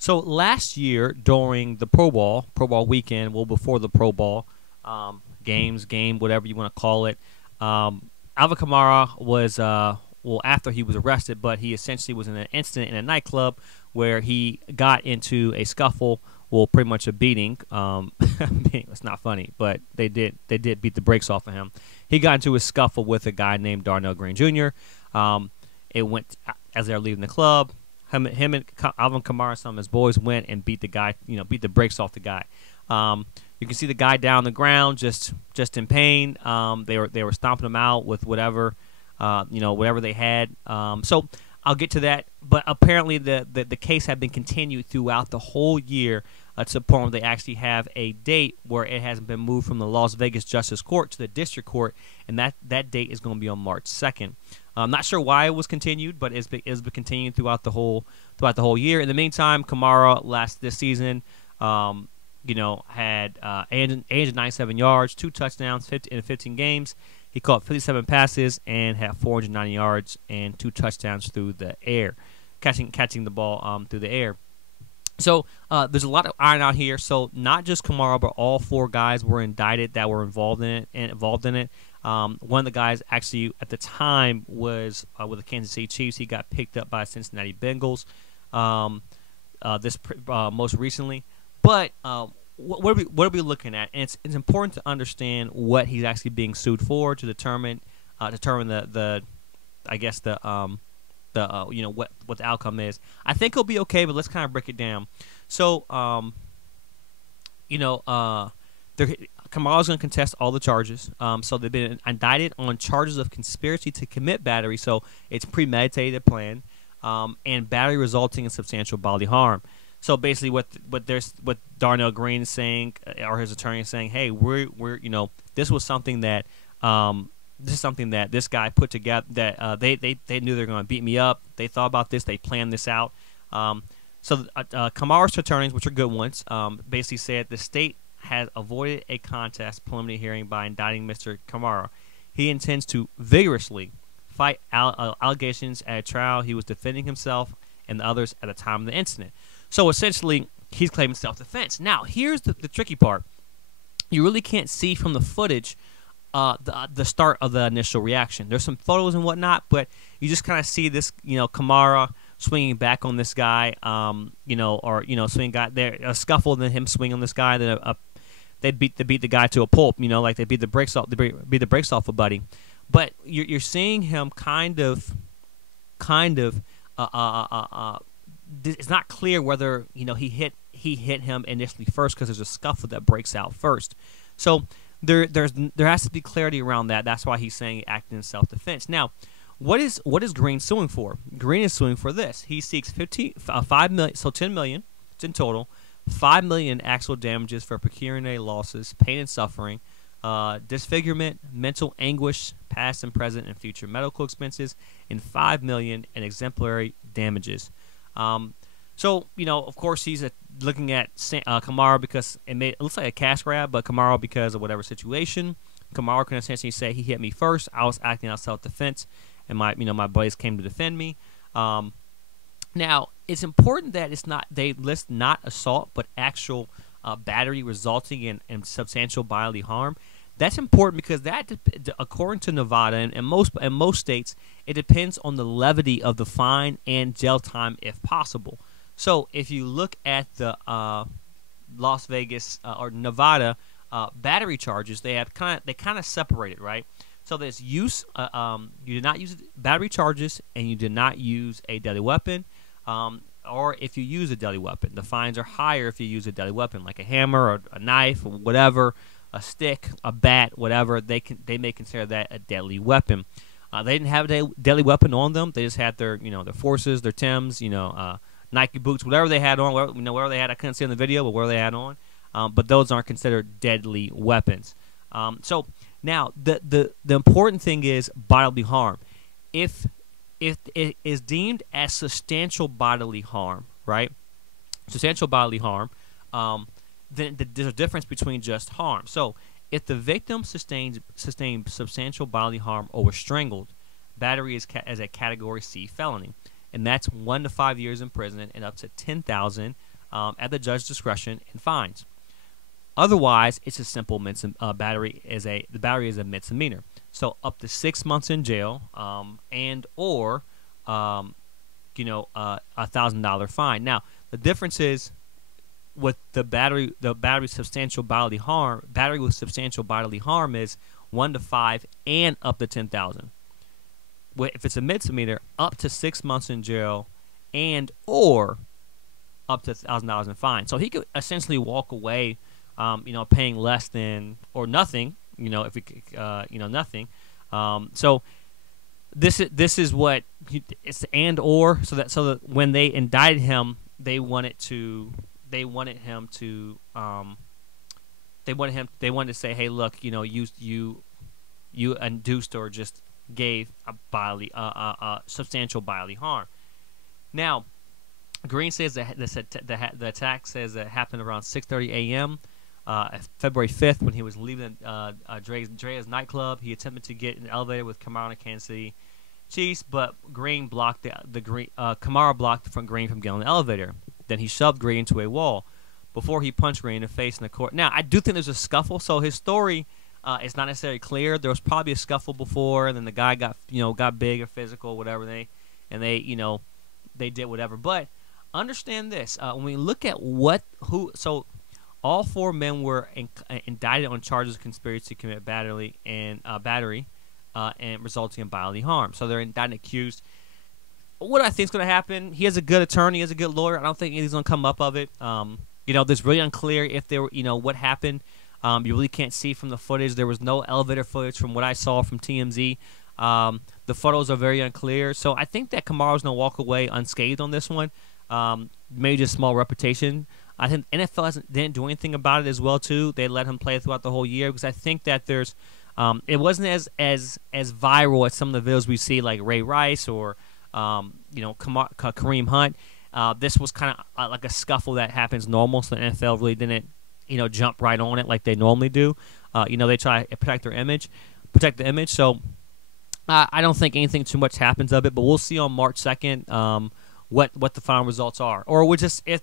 So last year during the Pro Bowl weekend, well before the Pro Bowl game, whatever you want to call it, Alvin Kamara was well after he was arrested, but he essentially was in an incident in a nightclub where he got into a scuffle, well pretty much a beating. It's not funny, but they did beat the brakes off of him. He got into a scuffle with a guy named Darnell Green Jr. It went as they were leaving the club. Him and Alvin Kamara and some of his boys went and beat the guy, beat the brakes off the guy. You can see the guy down on the ground, just in pain. They were stomping him out with whatever, whatever they had. So I'll get to that. But apparently the case had been continued throughout the whole year to the point where they actually have a date where it has been moved from the Las Vegas Justice Court to the District Court, and that date is going to be on March 2nd. I'm not sure why it was continued, but it's been continued throughout the whole year. In the meantime, Kamara this season, had 897 yards, 2 touchdowns, in 15 games. He caught 57 passes and had 490 yards and 2 touchdowns through the air, catching the ball through the air. So there's a lot of iron out here. So not just Kamara, but all 4 guys were indicted that were involved in it. One of the guys actually at the time was with the Kansas City Chiefs. He got picked up by Cincinnati Bengals most recently. But what are we looking at? And it's important to understand what he's actually being sued for to determine the what the outcome is. I think he'll be okay, but let's kind of break it down. So Kamara's going to contest all the charges. So they've been indicted on charges of conspiracy to commit battery. So it's premeditated plan, and battery resulting in substantial bodily harm. So basically, what Darnell Green is saying, or his attorney is saying, hey, this was something that this guy put together. That they knew they were going to beat me up. They thought about this. They planned this out. So Kamara's attorneys, which are good ones, basically said the state has avoided a contest preliminary hearing by indicting Mr. Kamara. He intends to vigorously fight allegations at a trial. He was defending himself and the others at the time of the incident. So essentially, he's claiming self-defense. Now, here's the tricky part. You really can't see from the footage the start of the initial reaction. There's some photos and whatnot, but you just kind of see this, Kamara swinging back on this guy, swinging guy there, a scuffle, then him swinging on this guy, then they beat the guy to a pulp, like they beat the brakes off a buddy. But you're seeing him kind of it's not clear whether he hit him initially first, because there's a scuffle that breaks out first. So there has to be clarity around that. That's why he's saying he acted in self-defense. Now, what is Green suing for? Green is suing for this. He seeks $5 million, so $10 million in total, $5 million in actual damages for pecuniary losses, pain and suffering, disfigurement, mental anguish, past and present and future medical expenses, and $5 million in exemplary damages. So, of course, he's looking at Kamara because it looks like a cash grab, but Kamara because of whatever situation. Kamara can essentially say he hit me first. I was acting out self-defense, and my buddies came to defend me. Now, it's important that they list not assault, but actual battery resulting in substantial bodily harm. That's important because according to Nevada and most states, it depends on the levity of the fine and jail time if possible. So if you look at the Las Vegas or Nevada battery charges, they kind of separate it, right? So there's use. You did not use battery charges, and you did not use a deadly weapon. Or if you use a deadly weapon, the fines are higher if you use a deadly weapon, like a hammer or a knife or whatever, a stick, a bat, whatever. They may consider that a deadly weapon. They didn't have a deadly weapon on them. They just had their their forces, their Timbs, Nike boots, whatever they had on. Whatever they had, I couldn't see in the video, but whatever they had on. But those aren't considered deadly weapons. So now the important thing is bodily harm. If it is deemed as substantial bodily harm, right? Substantial bodily harm, then there's a difference between just harm. So if the victim sustained substantial bodily harm or was strangled, battery is as a Category C felony, and that's 1 to 5 years in prison and up to $10,000 at the judge's discretion and fines. Otherwise, it's a simple battery. The battery is a misdemeanor, so up to 6 months in jail, and or $1,000 fine. Now, the difference is with the battery with substantial bodily harm. Battery with substantial bodily harm is 1 to 5 and up to 10,000. If it's a misdemeanor, up to 6 months in jail, and or up to $1,000 in fine. So he could essentially walk away, paying less than or nothing. If nothing. So this is what it's the and or. So that when they indicted him, they wanted to say, hey, look, you induced or just gave a bodily substantial bodily harm. Now, Green says that the attack says that it happened around 6:30 a.m. February 5th when he was leaving Drea's nightclub. He attempted to get in the elevator with Kamara and Kansas City Chiefs, but Green blocked Kamara blocked from Green from getting in the elevator. Then he shoved Green into a wall before he punched Green in the face in the court. Now, I do think there's a scuffle, so his story is not necessarily clear. There was probably a scuffle before, and then the guy got big or physical, whatever they did whatever. But understand this: when we look at so all 4 men were indicted on charges of conspiracy to commit battery and resulting in bodily harm. So they're indicted and accused. What I think is going to happen? He has a good attorney, he has a good lawyer. I don't think anything's going to come up of it. There's really unclear if there were, what happened. You really can't see from the footage. There was no elevator footage from what I saw from TMZ. The photos are very unclear. So I think that Kamara's going to walk away unscathed on this one. Maybe just small reputation. I think NFL didn't do anything about it as well too. They let him play throughout the whole year because I think that there's it wasn't as viral as some of the videos we see like Ray Rice or Kareem Hunt. This was kind of like a scuffle that happens normal, so the NFL really didn't jump right on it like they normally do. They try to protect the image. So I don't think anything too much happens of it, but we'll see on March 2nd what the final results are, or if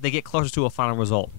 they get closer to a final result.